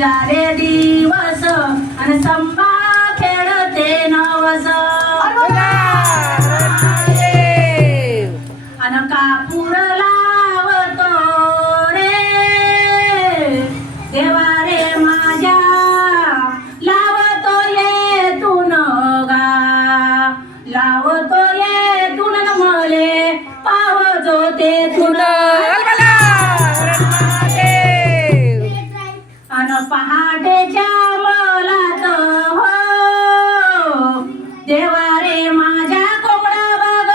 गिरजाले दिवस आणि संबा खेळते नवस अन कापूर लावतो रे देवा रे माझ्या लावतो येतून गा लावतो येतून मले पावतो ते तुन अन पहाटेच्या मलात हो देवा रे माझ्या कोंबडा बाग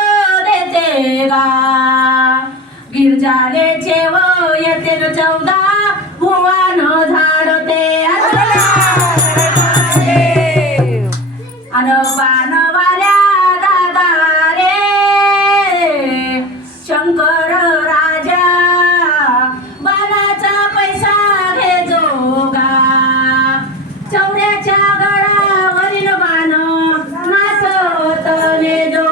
देते गा गिरजालेचे व येते 14 भुवन झाडते अन बाणवाल्या दादा रे शंकर राजा बाणाचा पैसा घे जोगा चौऱ्याच्या गळावरील बाण नाचवत ने जो